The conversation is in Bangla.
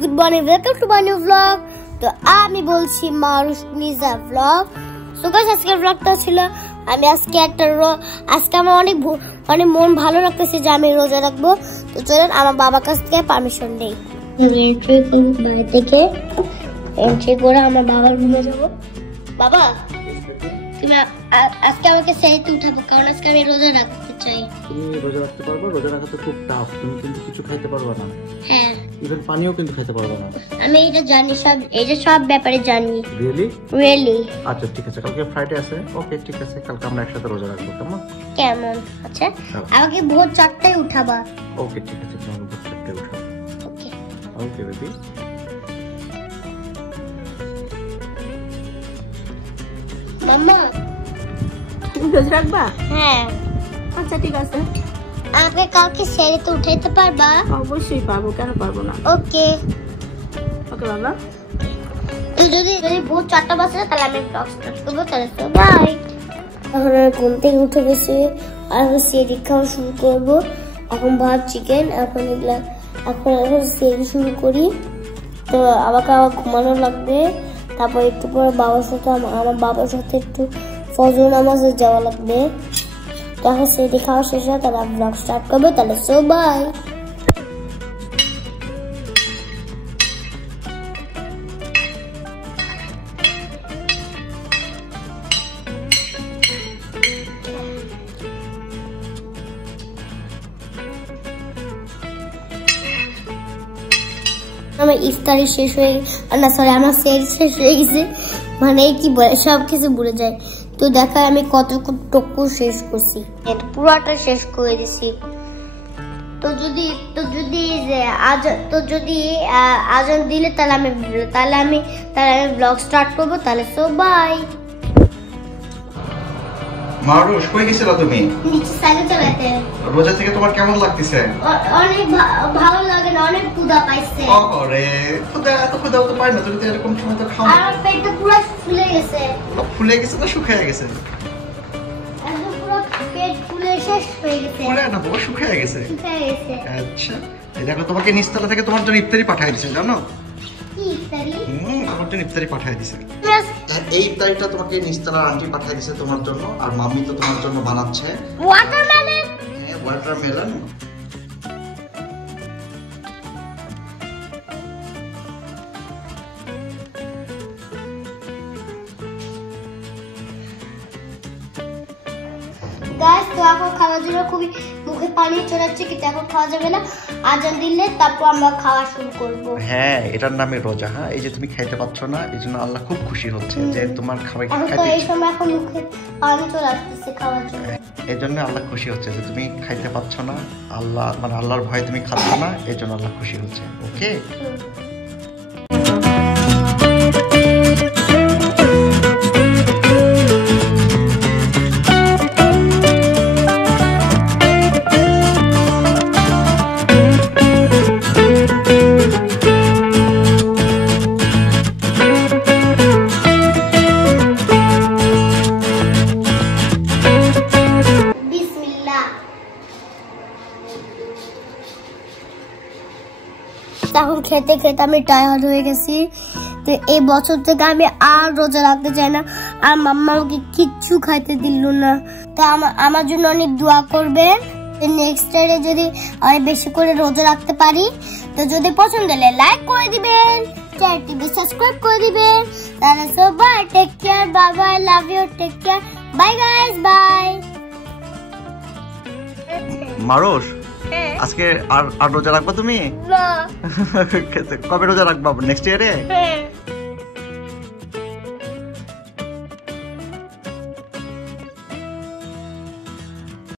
Good morning, welcome to my new blog. তো আমি বলছি মারুশ মির্জা ব্লগ। সো গাইস, আজকের ব্লগটা ছিল আমি আজকে আমার অনেক মন ভালো লাগতেছে যে আমি রোজা রাখবো। তো চলেন আমার বাবার কাছ থেকে পারমিশন নেই। এন্ট্রি করব বাইরে থেকে, এন্ট্রি করে আমার বাবার রুমে যাব। বাবা, তুমি আজকে আমাকে সেহেতে উঠাবো, কারণ আজকে আমি রোজা রাখতে চাই। তুমি রোজা রাখতে পারবে? রোজা রাখা তো খুব টাফ, তুমি কিন্তু কিছু খাইতে পারবে না। হ্যাঁ, ইভেন পানিও কিন্তু খাইতে পারবে না। আমি এটা জানি, সব ব্যাপারে জানি। রিয়েলি? আচ্ছা ঠিক আছে, কালকে ফ্রাইডে আছে। ওকে ঠিক আছে, কালকে আমরা একসাথে রোজা রাখবো। কেমন? আচ্ছা, আমাকে ভোর 4টায় উঠাবা। ওকে ঠিক আছে, তোমাকে ভোর 4টায় উঠাবো। ওকে ওকে বেবি। মাম্মা, তুমি রোজা রাখবা? হ্যাঁ। আচ্ছা ঠিক আছে। আমাকে কালকে সেহেতে উঠাইতে পারবা? অবশ্যই পারবো, কেন পারবো না। ওকে ওকে বাবা। তো যদি ভোর 4টা বাজে তাহলে আমি ব্লগ স্টার্ট করবো। তাহলে তো বাই। এখন আমি ঘুম থেকে উঠে গেছি আর সেহেরি খাওয়া শুরু করবো। এখন ভাত, চিকেন, এখন সেহেরি শুরু করি। তো আমাকে আবার ঘুমানো লাগবে, তারপর একটু পরে আমার বাবার সাথে একটু ফজর নামাজে যাওয়া লাগবে। তখন সেহেরি খাওয়া শেষ হয়, তাহলে আমি ব্লগ স্টার্ট করবো। তাহলে সো বাই। আমার ইফতারি শেষ হয়ে না, সরি, আমার সেহেরি শেষ হয়ে গেছে। মানে কি বলে, সবকিছু ভুলে যায়। তো দেখা আমি কতটুকু শেষ করছি, পুরোটা শেষ করে দিছি। তো যদি আজান দিলে তাহলে আমি ব্লগ স্টার্ট করবো। তাহলে সো বাই। মারুশ, কই গেছিলা তুমি? নিচে সাইকেল চালাতে। রোজা থেকে তোমার কেমন লাগতেছে? অনেক ভালো লাগে না, অনেক ক্ষুধা পাইছে। ওরে ক্ষুধা, এত ক্ষুধা তো পাই না, তুমি তো এরকম সময় তো খাও না। আর পেটটা পুরো ফুলে গেছে। ফুলে গেছে না শুকিয়ে গেছে? একদম পুরো পেট ফুলে শেষ হয়ে গেছে। ফুলে না, পুরো শুকিয়ে গেছে। আচ্ছা, এই দেখো তোমাকে নিচতলা থেকে তোমার জন্য ইফতারি পাঠিয়ে দিয়েছে, জানো? কি ইফতারি? আমার জন্য ইফতারি পাঠিয়ে দিয়েছে। এই ইফতারিটা তোমাকে নিচতলার আন্টি পাঠিয়ে দিয়েছে তোমার জন্য, আর মাম্মি তো তোমার জন্য বানাচ্ছে ওয়াটারমেলন। হ্যাঁ, ওয়াটারমেলন। গাইস, তো এখন খাওয়ার জন্য খুবই মুখে পানি চড়াচ্ছে, কিন্তু এখন খাওয়া যাবে না। আজান দিলে তারপর আমরা খাওয়া শুরু করব। হ্যাঁ, এটার নামে রোজা। হ্যাঁ, এই যে তুমি খাইতে পাচ্ছ না, এই জন্য আল্লাহ খুব খুশি হচ্ছে যে তোমার খাবার খাইতে। এই সময় এখন মুখে পানি চলে আসতেছে খাওয়ার জন্য। এই জন্য আল্লাহ খুশি হচ্ছে যে তুমি খাইতে পাচ্ছ না, আল্লাহর ভয়ে তুমি খাচ্ছ না, এই জন্য আল্লাহ খুশি হচ্ছে। ওকে, এখন খেতে খেতে আমি টায়ার্ড হয়ে গেছি। তো এই বছর থেকে আমি আর রোজা রাখতে চাই না, আর মাম্মা আমাকে কিচ্ছু খাইতে দিল না। তো আমার জন্য অনেক দোয়া করবেন, নেক্সট ইয়ারে যদি আমি বেশি করে রোজা রাখতে পারি। তো যদি পছন্দ হলে লাইক করে দিবেন, চ্যানেলটি সাবস্ক্রাইব করে দিবেন। তাহলে সবাই take care, bye bye, love you, take care, bye guys, bye. মারুশ, আজকে আর রোজা রাখবা তুমি? না। কবে রোজা রাখবা? নেক্সট ইয়ারে?